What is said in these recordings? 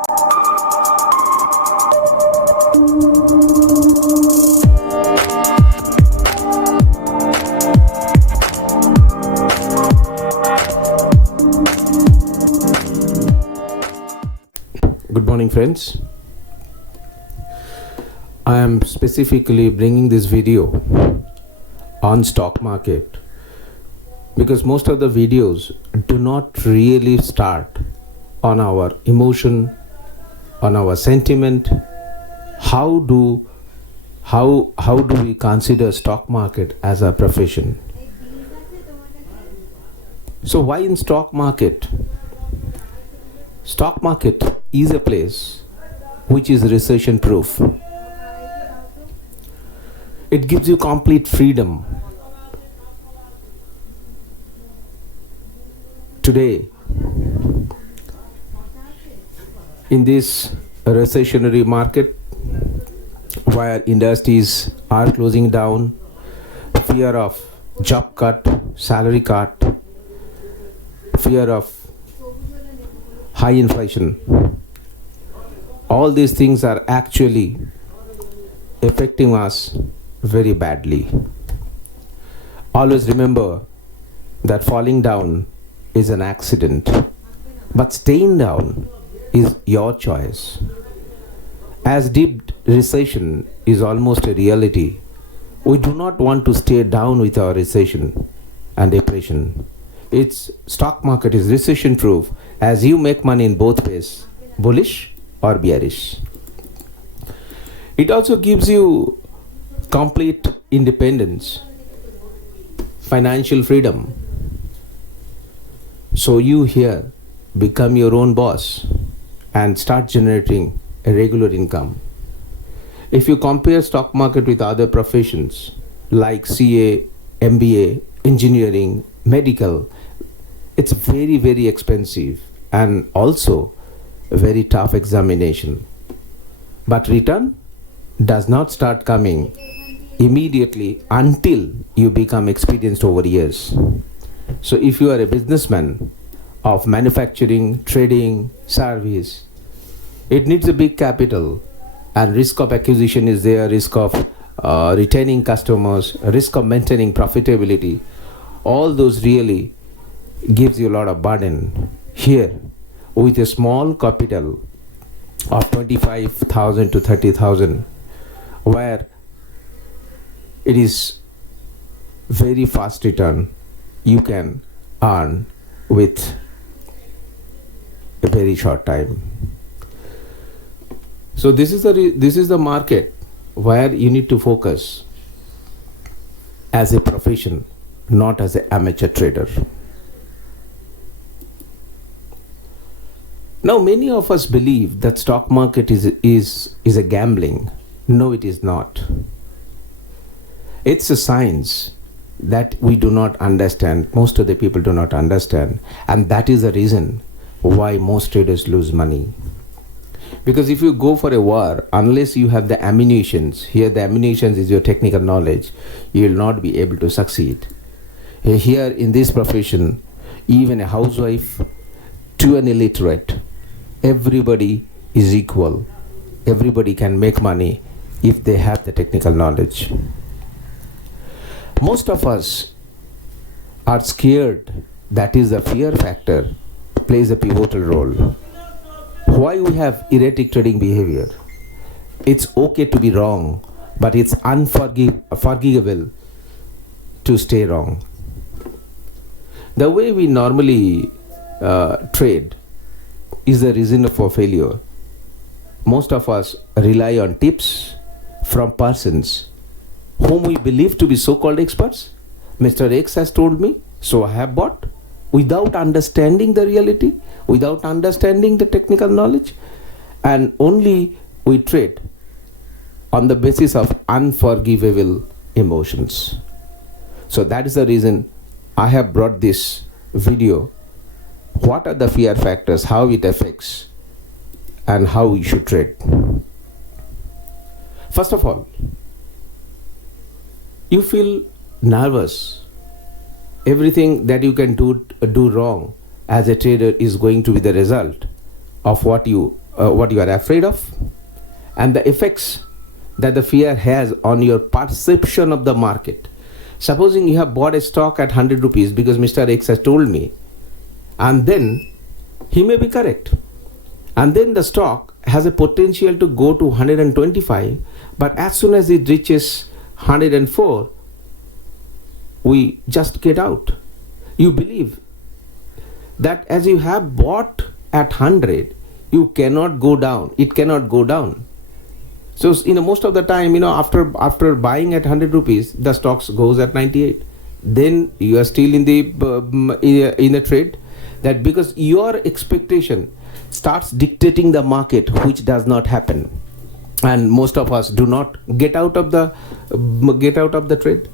Good morning, friends. I am specifically bringing this video on stock market because most of the videos do not really start on our emotion, on our sentiment. How do we consider stock market as a profession? So why in stock market? Stock market is a place which is recession proof. It gives you complete freedom. Today, in this recessionary market where industries are closing down, fear of job cut, salary cut, fear of high inflation, all these things are actually affecting us very badly. Always remember that falling down is an accident, but staying down is your choice. As deep recession is almost a reality, we do not want to stay down with our recession and depression. Its stock market is recession proof as you make money in both ways, bullish or bearish. It also gives you complete independence, financial freedom. So you here become your own boss and start generating a regular income. If you compare stock market with other professions like CA, MBA, engineering, medical, it's very, very expensive and also a very tough examination. But return does not start coming immediately until you become experienced over years. So if you are a businessman of manufacturing, trading, service, it needs a big capital and risk of acquisition is there, risk of retaining customers, risk of maintaining profitability. All those really gives you a lot of burden. Here, with a small capital of 25,000 to 30,000, where it is very fast return, you can earn with a very short time. So this is the market where you need to focus as a profession, not as an amateur trader. Now many of us believe that stock market is a gambling. No, it is not. It's a science that we do not understand. Most of the people do not understand, and that is the reason why most traders lose money. Because if you go for a war, unless you have the ammunitions, here the ammunitions is your technical knowledge, you will not be able to succeed. Here in this profession, even a housewife to an illiterate, everybody is equal. Everybody can make money if they have the technical knowledge. Most of us are scared. That is the fear factor plays a pivotal role. Why we have erratic trading behavior? It's okay to be wrong, but it's unforgivable to stay wrong. The way we normally trade is the reason for failure. Most of us rely on tips from persons whom we believe to be so-called experts. Mr. X has told me, so I have bought, without understanding the reality, without understanding the technical knowledge, and only we trade on the basis of unforgivable emotions. So that is the reason I have brought this video. What are the fear factors, how it affects, and how we should trade. First of all, you feel nervous. Everything that you can do wrong as a trader is going to be the result of what you what you are afraid of, and the effects that the fear has on your perception of the market. Supposing you have bought a stock at 100 rupees because Mr. X has told me, and then he may be correct, and then the stock has a potential to go to 125, but as soon as it reaches 104, we just get out. You believe that as you have bought at 100, you cannot go down. It cannot go down. So most of the time, after buying at 100 rupees, the stocks goes at 98. Then you are still in the trade. That because your expectation starts dictating the market, which does not happen, and most of us do not get out of the trade.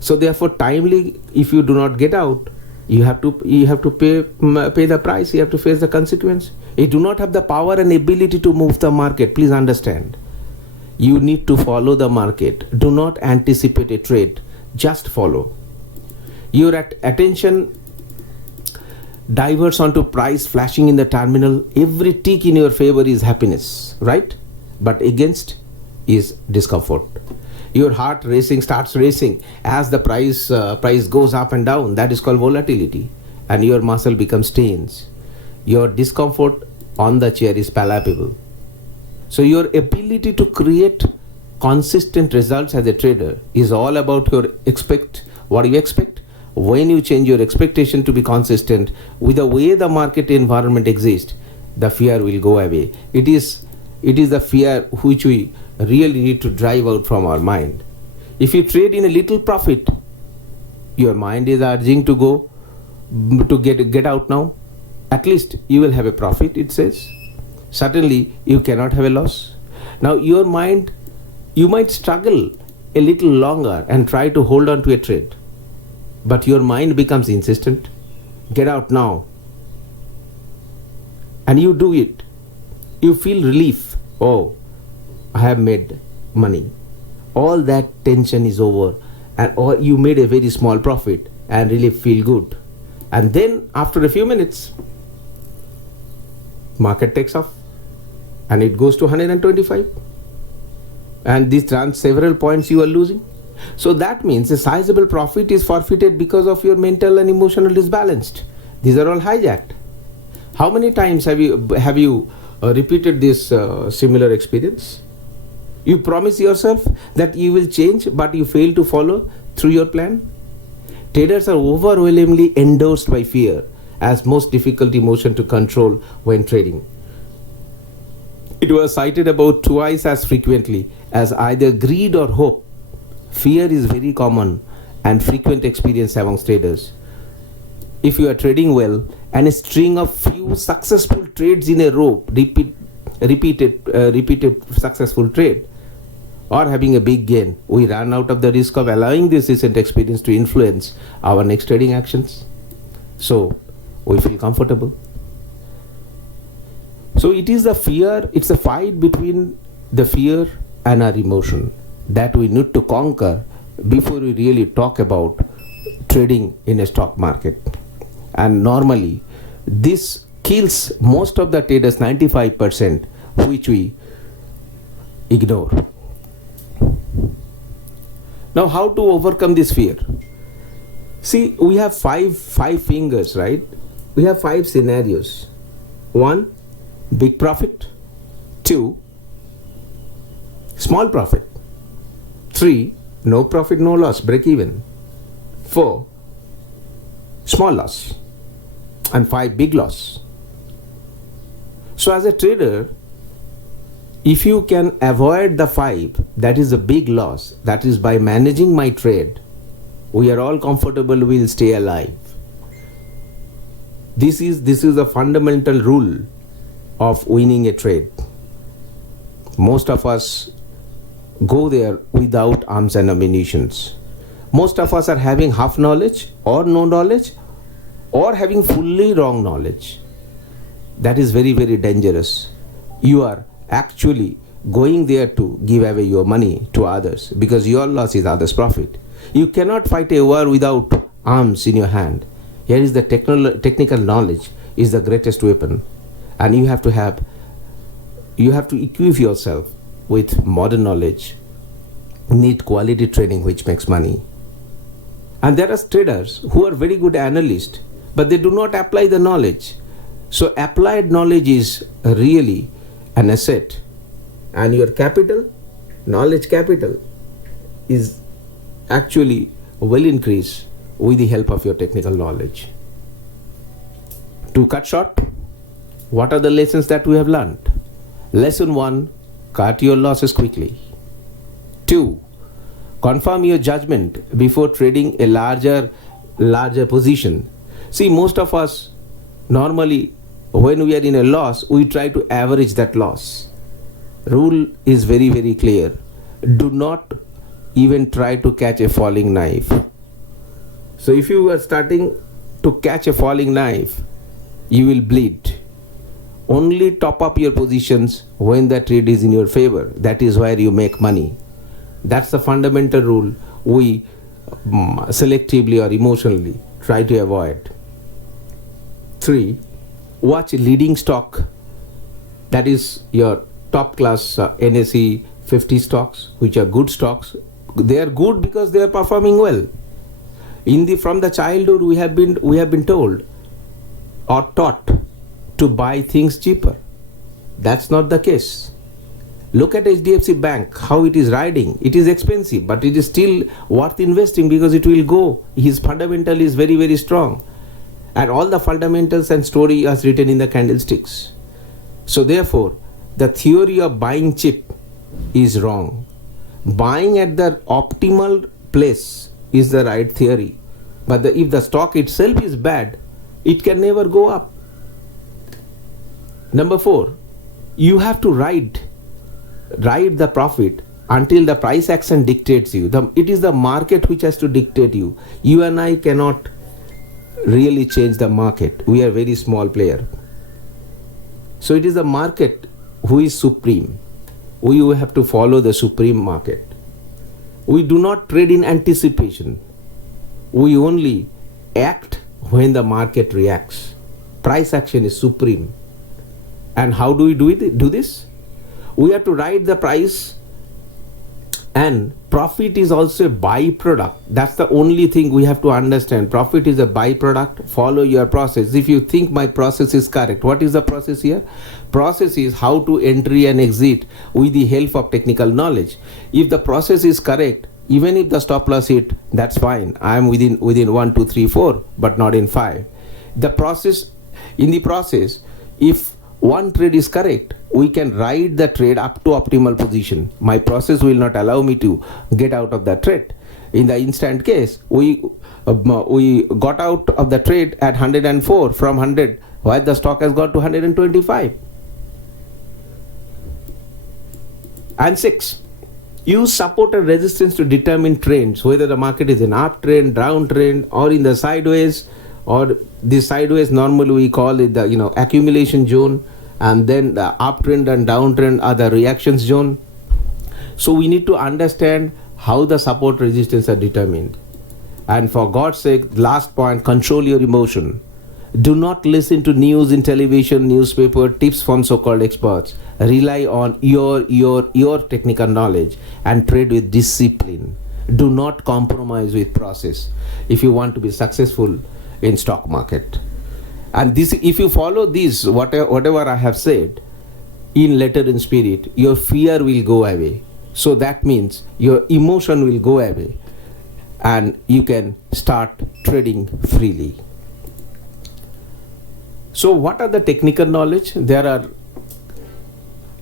So therefore, timely, if you do not get out, you have to pay the price. You have to face the consequence. You do not have the power and ability to move the market. Please understand. You need to follow the market. Do not anticipate a trade. Just follow. Your attention diverts onto price flashing in the terminal. Every tick in your favor is happiness, right? But against is discomfort. Your heart starts racing as the price goes up and down. That is called volatility, and your muscle becomes tense. Your discomfort on the chair is palpable. So your ability to create consistent results as a trader is all about what you expect. When you change your expectation to be consistent with the way the market environment exists, the fear will go away. It is the fear which we really need to drive out from our mind. If you trade in a little profit, your mind is urging to get out now. At least you will have a profit, it says. Certainly you cannot have a loss. Now your mind, you might struggle a little longer and try to hold on to a trade, but your mind becomes insistent. Get out now. And you do it. You feel relief. Oh, I have made money. All that tension is over, or you made a very small profit and really feel good. And then after a few minutes, market takes off and it goes to 125. And this runs several points you are losing. So that means a sizable profit is forfeited because of your mental and emotional disbalanced. These are all hijacked. How many times have you repeated this similar experience? You promise yourself that you will change, but you fail to follow through your plan. Traders are overwhelmingly endorsed by fear as most difficult emotion to control when trading. It was cited about twice as frequently as either greed or hope. Fear is very common and frequent experience amongst traders. If you are trading well and a string of few successful trades in a row, repeated successful trade, or having a big gain, we run out of the risk of allowing this recent experience to influence our next trading actions. So we feel comfortable. So it is the fear, it's a fight between the fear and our emotion that we need to conquer before we really talk about trading in a stock market. And normally this kills most of the traders, 95%, which we ignore. Now, how to overcome this fear? See, we have five fingers, right? We have 5 scenarios. 1, big profit. 2, small profit. 3, no profit, no loss, break even. 4, small loss. And 5, big loss. So as a trader, if you can avoid the 5, that is a big loss, that is by managing my trade, we are all comfortable, we will stay alive. This is a fundamental rule of winning a trade. Most of us go there without arms and ammunitions. Most of us are having half knowledge or no knowledge or having fully wrong knowledge. That is very, very dangerous. You are actually going there to give away your money to others because your loss is others' profit. You cannot fight a war without arms in your hand. Here is the technical knowledge is the greatest weapon, and you have to have you have to equip yourself with modern knowledge, need quality training which makes money. And there are traders who are very good analysts, but they do not apply the knowledge. So applied knowledge is really an asset, and your capital, knowledge capital, is actually will increase with the help of your technical knowledge. To cut short, what are the lessons that we have learned? Lesson 1, cut your losses quickly. 2, confirm your judgment before trading a larger position. See, most of us normally, when we are in a loss, we try to average that loss. Rule is very, very clear. Do not even try to catch a falling knife. So if you are starting to catch a falling knife, you will bleed. Only top up your positions when the trade is in your favor. That is where you make money. That's the fundamental rule we selectively or emotionally try to avoid. 3, watch leading stock, that is your top class NSE 50 stocks, which are good stocks. They are good because they are performing well. From the childhood we have been told or taught to buy things cheaper. That's not the case. Look at HDFC Bank, how it is riding. It is expensive, but it is still worth investing because it will go. His fundamental is very, very strong. And all the fundamentals and story is written in the candlesticks. So therefore, the theory of buying cheap is wrong. Buying at the optimal place is the right theory. But if the stock itself is bad, it can never go up. Number 4, you have to ride the profit until the price action dictates you. It is the market which has to dictate you. You and I cannot really change the market. We are a very small player. So it is the market who is supreme. We have to follow the supreme market. We do not trade in anticipation. We only act when the market reacts. Price action is supreme. And how do we do this? We have to ride the price, and profit is also a byproduct. That's the only thing we have to understand. Profit is a byproduct. Follow your process. If you think my process is correct, what is the process here? Process is how to entry and exit with the help of technical knowledge. If the process is correct, even if the stop loss hit, that's fine. I am within 1, 2, 3, 4, but not in 5. In the process, if one trade is correct, we can ride the trade up to optimal position. My process will not allow me to get out of the trade. In the instant case, we got out of the trade at 104 from 100, while the stock has got to 125. And 6, use support and resistance to determine trends, whether the market is in uptrend, downtrend, or in the sideways. Or this sideways, normally we call it the accumulation zone, and then the uptrend and downtrend are the reactions zone. So we need to understand how the support resistance are determined. And for God's sake, last point, control your emotion. Do not listen to news in television, newspaper, tips from so-called experts. Rely on your technical knowledge and trade with discipline. Do not compromise with process if you want to be successful in stock market. And this, if you follow this, whatever I have said, in letter and spirit, your fear will go away. So that means your emotion will go away, and you can start trading freely. So what are the technical knowledge? There are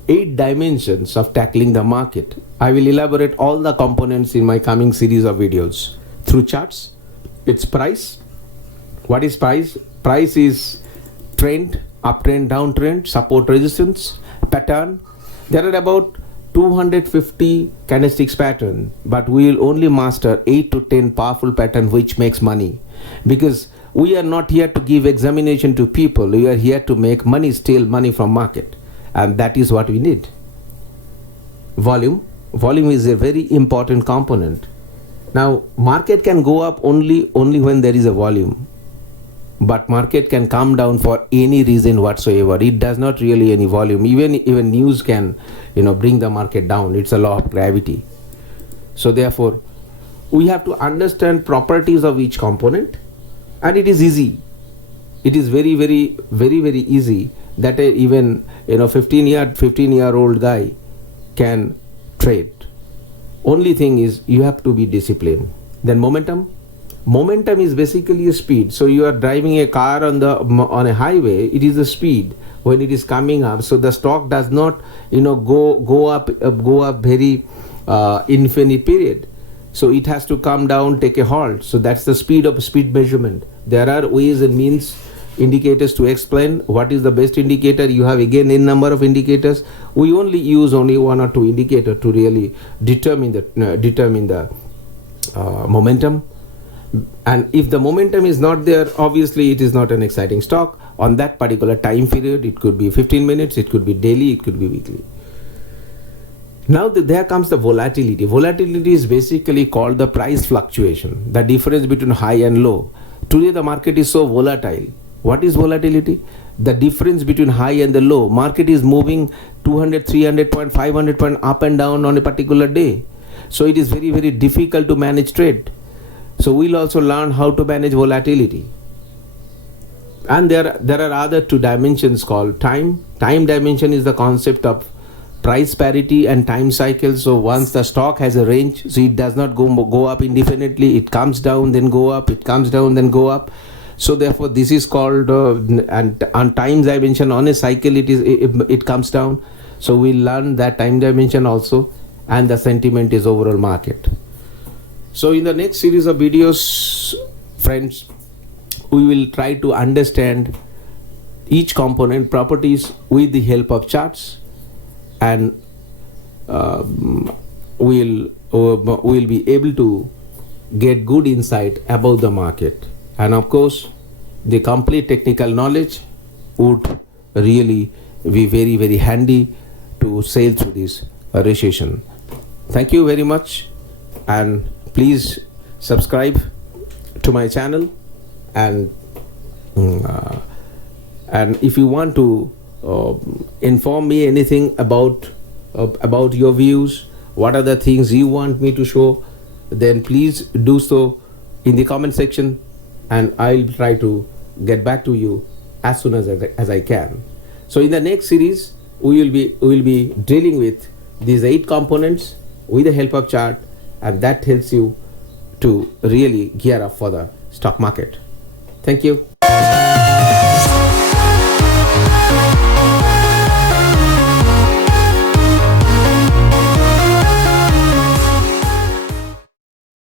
8 dimensions of tackling the market. I will elaborate all the components in my coming series of videos. Through charts, it's price. What is price? Price is trend, uptrend, downtrend, support, resistance, pattern. There are about 250 candlesticks pattern, but we will only master 8 to 10 powerful pattern which makes money. Because we are not here to give examination to people. We are here to make money, steal money from market. And that is what we need. Volume. Volume is a very important component. Now, market can go up only when there is a volume. but market can come down for any reason whatsoever. It does not really any volume. Even news can, bring the market down. It's a law of gravity. So therefore, we have to understand properties of each component, and it is easy. It is very, very, very, very easy that even 15-year-old guy can trade. Only thing is you have to be disciplined. Then momentum is basically a speed. So you are driving a car on a highway. It is a speed when it is coming up. So the stock does not go up very infinite period. So it has to come down, take a halt. So that's the speed measurement. There are ways and means, indicators to explain what is the best indicator. You have again n number of indicators. We only use only one or two indicators to really determine the momentum. And if the momentum is not there, obviously it is not an exciting stock on that particular time period. It could be 15 minutes, it could be daily, it could be weekly. Now there comes the volatility. Volatility is basically called the price fluctuation, the difference between high and low. Today the market is so volatile. What is volatility? The difference between high and the low. Market is moving 200, 300 point, 500 point up and down on a particular day. So it is very, very difficult to manage trade. So we'll also learn how to manage volatility. And there are other two dimensions called time. Time dimension is the concept of price parity and time cycle. So once the stock has a range, so it does not go up indefinitely. It comes down, then go up. It comes down, then go up. So therefore, this is called and on time dimension on a cycle it comes down. So we learn that time dimension also, and the sentiment is overall market. So in the next series of videos, friends, we will try to understand each component properties with the help of charts, and we'll be able to get good insight about the market. And of course, the complete technical knowledge would really be very, very handy to sail through this recession. Thank you very much, and please subscribe to my channel, and if you want to inform me anything about your views, what are the things you want me to show, then please do so in the comment section, and I'll try to get back to you as soon as I can. So in the next series, we will be dealing with these 8 components with the help of chart, and that helps you to really gear up for the stock market. Thank you.